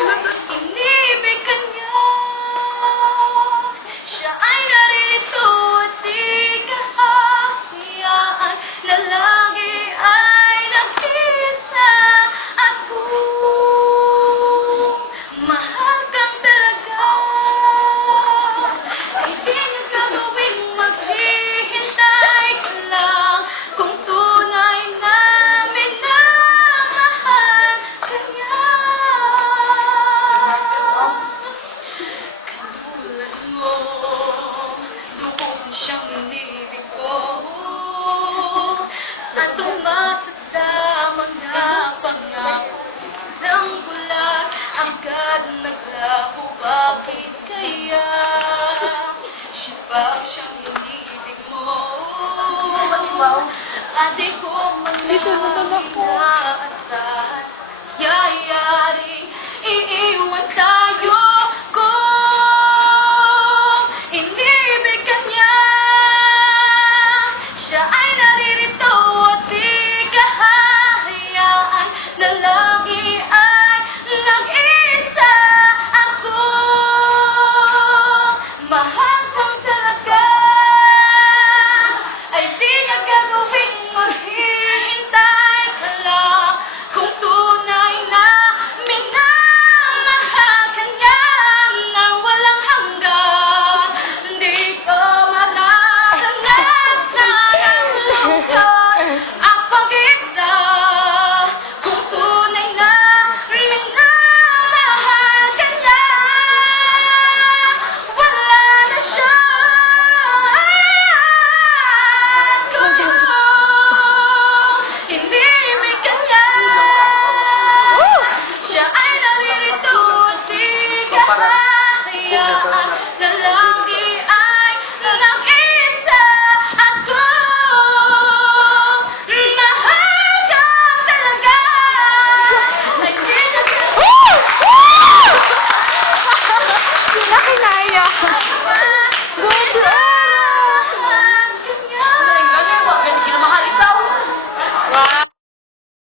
inibig ka niya. Siya ay narito at di ka hahayaan na lagi ay nag-isa. At kung mahal kang talaga, ay di niya gagawing maghihintay ka lang. Kung tunay na minamahal ka niya. Katulad mo, lubos siyang inibig ko. At umasa sa mga pangako ng bulat, agad naglaho. Bakit kaya siya ba siyang inibig mo? At di ko man lang inaasahan yayaring iiwan tayo. Kung inibig ka niya, siya ay naririto at di ka hahayaan na lagi ay nag-isa. At kung mahal kang talaga, ay di niya gagawing maghihintay ka lang. Kung tunay na minamahal ka niya na walang hanggan, di ko mararanasan ang lungkot at pag-isa. Kung tunay na minamahal ka niya, wala na siya. Kung inibig ka niya, siya ay naririto at di ka